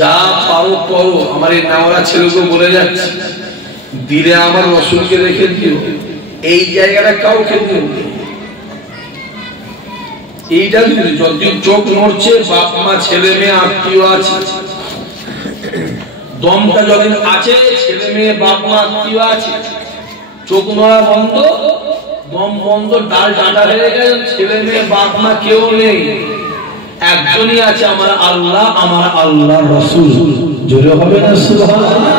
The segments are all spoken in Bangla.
যা পারো করো। আমার এই নাওরা ছেলেকে বলে যাচ্ছে, দিলে আমার রসুলকে রেখে দিও, এই জায়গাটা কাউকে দিও। এইটা যদি চোখ নড়ছে, বাপ মা ছেলে মেয়ে আত্মীয় আছে, দমটা যখন আছে, ছেলে মেয়ে বাপ মা আত্মীয় আছে, চোখ নড়া বন্ধ, দম বন্ধ, ডাল ডাটা হয়ে গেছে, ছেলে মেয়ে বাপ মা কেউ নেই, একজনই আছে, আমার আল্লাহ, আমার আল্লাহ রসুল। জোরে হবে না সুবহানাল্লাহ?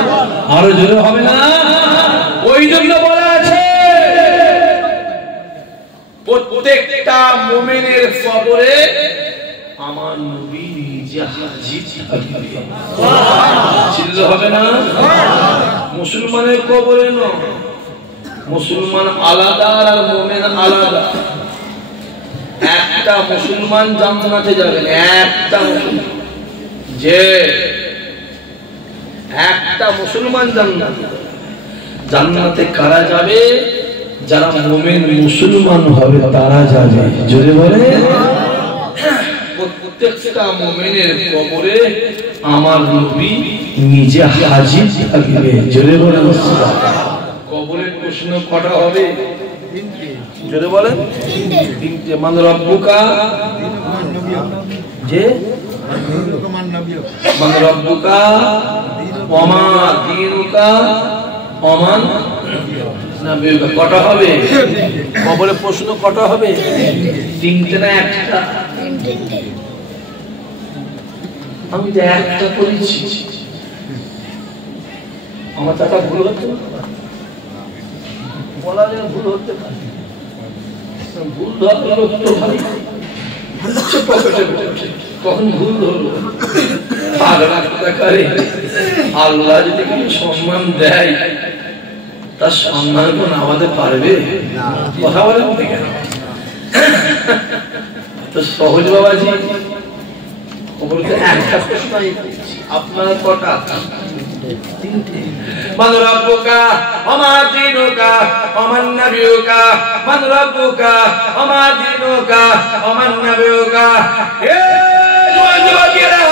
আরো জোরে হবে না? ওই জন্য বলা আছে প্রত্যেকটা মুমিনের কবরে আমার নবী নিজে হাজির থাকবে। চিল্লা হবে না? মুসলমানের কবরে না, মুসলমান আলাদা আর মুমিন আলাদা। একটা মুসলমান জান্নাতে যাবেন, একটা মুসলমান, যে একটা মুসলমান জান্নাতে কারা যাবে? যারা মুমিন মুসলমান হবে তারা যাবে। জোরে বলে, প্রত্যেকটা মুমিনের কবরে আমার নবী নিজে হাজির থাকবে। জোরে বলে, কবরের প্রশ্ন কটা হবে? জোরে বলেন, তিনটে। মান রব্বুকা, যে মান রব্বুকা, ওমা দীনুকা, ওমান নাবিয়ুকা। কটা হবে কবরের প্রশ্ন? কটা হবে? তিনটে না একটা? আমি তো একটা করেছি, আমার টাকা ভুল হতে বলা যায়, ভুল হতে পারে, ভুল ধরলে লোক তো ভারী কখন ভুল ধরলো। আল্লাহ যদি সম্মান দেয়, তার সম্মান তো নামাতে পারবে? কথা বলেন তো সহজ বাবাজি। একটা প্রশ্ন আপনার কটা? তিনটে। মান রব্বুকা ওমা দীনুকা ওমান নাবিয়ুকা, মান রব্বুকা ওমা দীনুকা ওমান নাবিয়ুকা। এ যুবকেরা,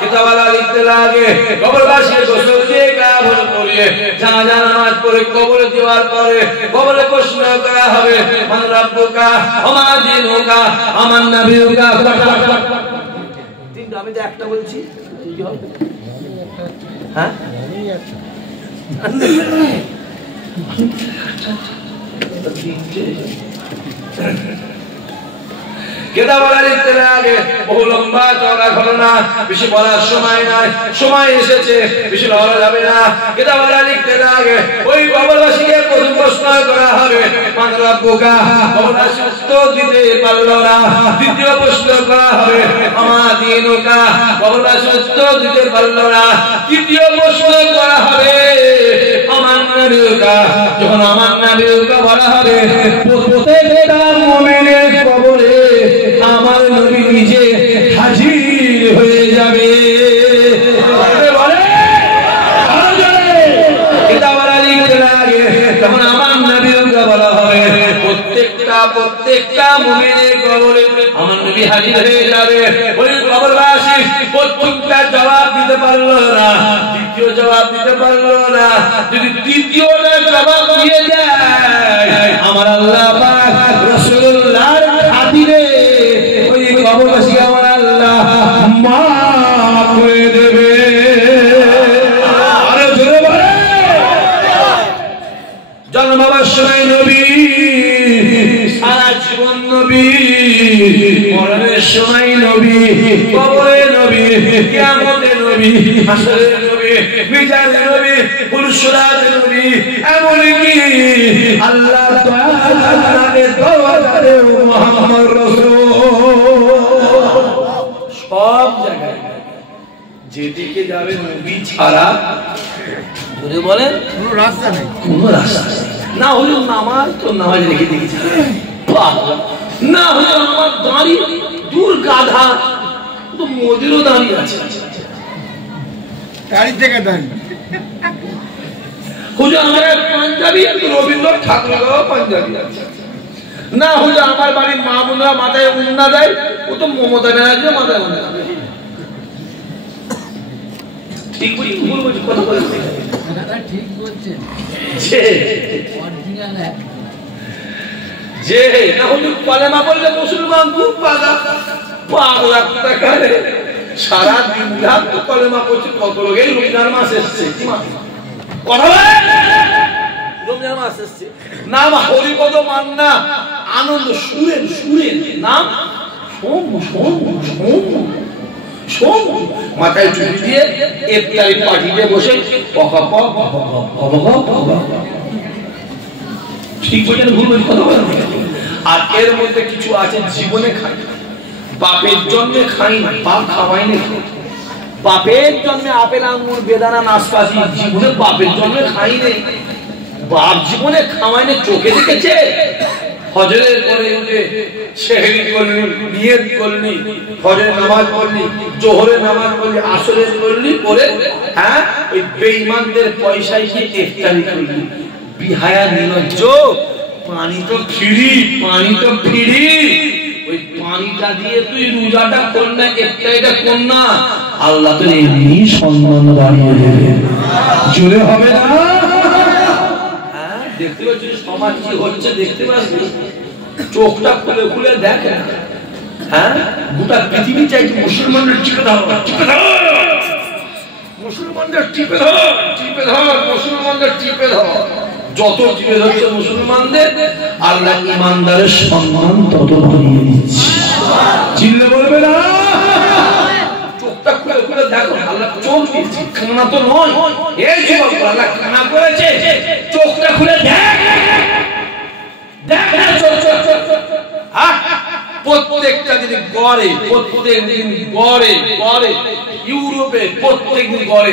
কিতাবালা লিখতে লাগে, কবরবাসী গোসল দিয়ে কাফন পরিয়ে জানাজা নামাজ পড়ে কবরে দেওয়ার পরে কবরে প্রশ্ন করা হবে, মান রব্বুকা ওমা দীনুকা ওমান নাবিয়ুকা। তিনটা। আমি তো একটা বলছি, হ্যাঁ? কেতাবলা লিখতে লাগে, বহু লম্বা চওড়া ঘটনা, বেশি বলার সময় নাই, সময় এসেছে, বেশি লড়া যাবে না। কেতাবলা লিখতে লাগে, ওই কবরবাসীকে প্রথম প্রশ্ন করা হবে, মান রব্বুকা। কবরবাসী উত্তর দিতে পারল না। দ্বিতীয় প্রশ্ন করা হবে, ওমা দীনুকা। কবরবাসী উত্তর দিতে পারল না। তৃতীয় প্রশ্ন করা হবে, ওমান নাবিয়ুকা। যখন ওমান নাবিয়ুকা বলা হবে, প্রত্যেকটা মুমিনের কবরে আমার নবী নিজে হাজির হয়ে যাবে। তখন আমার নবীকে বলা হবে, প্রত্যেকটা মুমিনের কবরে আমার নবী হাজির হয়ে যাবে। ওই কবরবাসী প্রথমটা জবাব দিতে পারলো না, দ্বিতীয় জবাব দিতে পারলো না। যদি তৃতীয়টা জবাব দিয়ে দেয়, আমার আল্লাহ পাক রাসূলুল্লাহর খাতিরে ওই কবরবাসী আমার আল্লাহ মাফ করে দেবে। আরে জোরে বলে, জন্মাবার সময় নবী, সারা জীবন নবী, মরণের সময় নবী, কবরে নবী, কিয়ামতে নবী, হাসরে নবী, মিজানে নবী, পুরুষরাতে নবী, এমনকি আল্লাহ তাআলার দরবারে মুহাম্মদ রাসূল। সব জায়গায় যেদিকে যাবে নবী ছাড়া ধরে বলেন কোনো রাস্তা নেই, কোনো রাস্তা না। হলো নামাজ, তো নামাজ রেখে দিয়েছে, না হলো আমার দাঁড়ি দূর গাধা, তো মোদিরও দাঁড়িয়ে আছে, গাড়ি থেকে দাঁড়িয়ে। হুজুর আমার পাঞ্জাবি, রবীন্দ্রনাথ ঠাকুরেরও পাঞ্জাবি আছে। না হলো আমার বাড়ির মা বোনরা মাথায় উন্না দেয়, ও তো মমতা ব্যানার্জি মাথায় উন্না দেয়। ঠিক বলি ভুল বলছি কথা বলছি ঠিক বলছেন যে না হলে কলেমা বললে মুসলমান খুব পাগলা করে সারা দিন রাত তো কলেমা করছে কত লোকের রমজান মাস এসছে কি মাস কথা বলে রমজান মাস এসছে নাম হরিপদ মান্না আনন্দ সুরেন সুরেন নাম সোম সোম সোম সোম মাথায় চুরি দিয়ে ইফতারি পার্টিতে বসে ঠিক বলেন ভুল বলি কথা বলেন আর এর মধ্যে কিছু আছে জীবনে খাই বাপের জন্মে খাই না বাপ খাওয়াই না বাপের জন্মে আপেল আঙ্গুর বেদানা নাশপাতি জীবনে বাপের জন্মে খাই নেই বাপ জীবনে খাওয়াই না চোখে দেখেছে ফজরের পরে উঠে সেহরি করলি নিয়ত করলি ফজরের নামাজ পড়লি জোহরের নামাজ পড়লি আসরের করলি পরে হ্যাঁ ওই বেঈমানদের পয়সায় কি ইফতারি করলি বিহায়া নিলজ্জ পানি তো ফিরি ওই পানিটা দিয়ে তুই রোজাটা কর না ইফতারিটা কর না আল্লাহ তো এমনি সম্মান বাড়িয়ে দেবে জোরে হবে না হ্যাঁ দেখতে পাচ্ছিস সমাজ কি হচ্ছে দেখতে পাচ্ছিস চোখটা খুলে খুলে দেখ হ্যাঁ গোটা পৃথিবী চাইছে মুসলমানদের টিকে ধর মুসলমানদের টিপে ধর মুসলমানদের টিপে ধর যত টিপে ধরছে মুসলমানদের আল্লাহ ইমানদারের সম্মান তত বাড়িয়ে দিচ্ছে চিল্লে বলবে না চোখটা খুলে খুলে দেখো আল্লাহ চোখ দিচ্ছে কানা তো নয় এই যুবক আল্লাহ কানা করেছে চোখটা খুলে দেখ দেখ প্রত্যেকটা দিন গড়ে প্রত্যেকদিন গড়ে ইউরোপে প্রত্যেকদিন গড়ে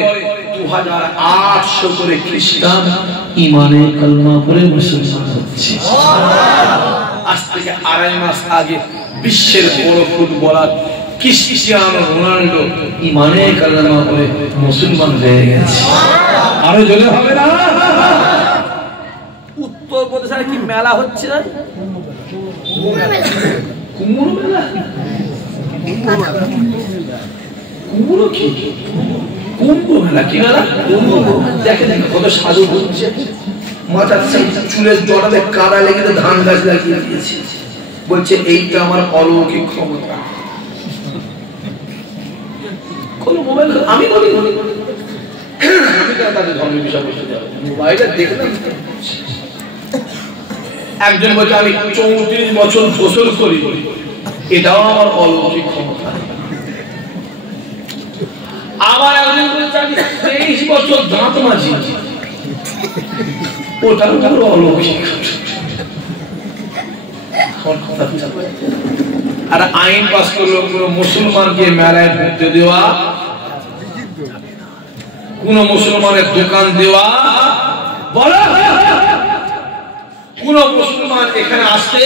2800 করে খ্রিস্টান ইমানে কলমা পড়ে মুসলমান হচ্ছে আজ থেকে 2.5 মাস আগে বিশ্বের বড় ফুটবলার ক্রিস্টিয়ানো রোনাল্ডো ইমানে কলমা পড়ে মুসলমান হয়ে গেছে আরো জোরে হবে না উত্তর প্রদেশে কি মেলা হচ্ছে না কুমড়ো মেলা কুমড়ো কি কুম্ভ মেলা কি মেলা দেখে দেখে কত সাধু হচ্ছে মাথার চুলের জড়াতে কাদা লেগে ধান গাছ লাগিয়ে দিয়েছে বলছে এইটা আমার অলৌকিক ক্ষমতা কোন মোবাইল আমি বলি আমি কেন তাদের ধর্মের বিষয় বলতে যাবো মোবাইলটা দেখলাম একজন বলছে আমি 34 বছর গোসল করি এটাও আমার অলৌকিক ক্ষমতা আবার একজন বলছে আমি 23 বছর দাঁত মাজি ওটাও আমার অলৌকিক আর আইন পাস করলো কোন মুসলমানকে মেলায় ঢুকতে দেওয়া কোন মুসলমানের দোকান দেওয়া বলো কোন মুসলমান এখানে আসতে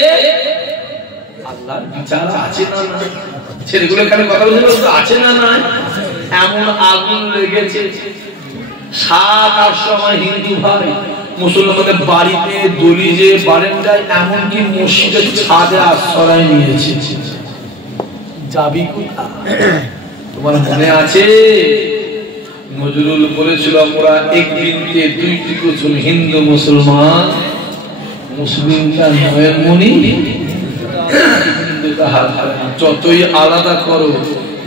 আল্লাহর বিচার আছে না না ছেলেগুলো এখানে কথা বলছে আছে না না এমন আগুন লেগেছে 7-8 সময় হিন্দু ভাই মুসলমানদের বাড়িতে দলিজে বারান্দায় এমনকি মসজিদের ছাদে আশ্রয় নিয়েছে যাবি কোথায় তোমার মনে আছে নজরুল বলেছিল আমরা এক বিন্দে দুইটি কুসুম হিন্দু মুসলমান মুসলিমটা নয়ের মনি যতই আলাদা করো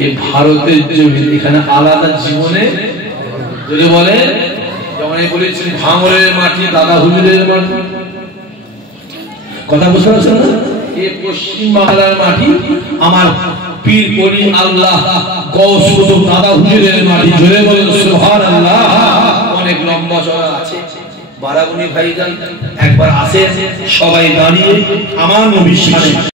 এই ভারতের জমি এখানে আলাদা জীবনে যদি বলে যেমন বলেছি ভাঙরের মাটি দাদা হুজুরের মাটি কথা বুঝতে পারছেন না এই পশ্চিম বাংলার মাটি আমার পীর পরি আল্লাহ গৌস কুতুব দাদা হুজুরের মাটি জোরে বলেন সুবহানাল্লাহ অনেক লম্বা চওড়া আছে বারাগুনি ভাইজান একবার আসে সবাই দাঁড়িয়ে আমার নবীর সামনে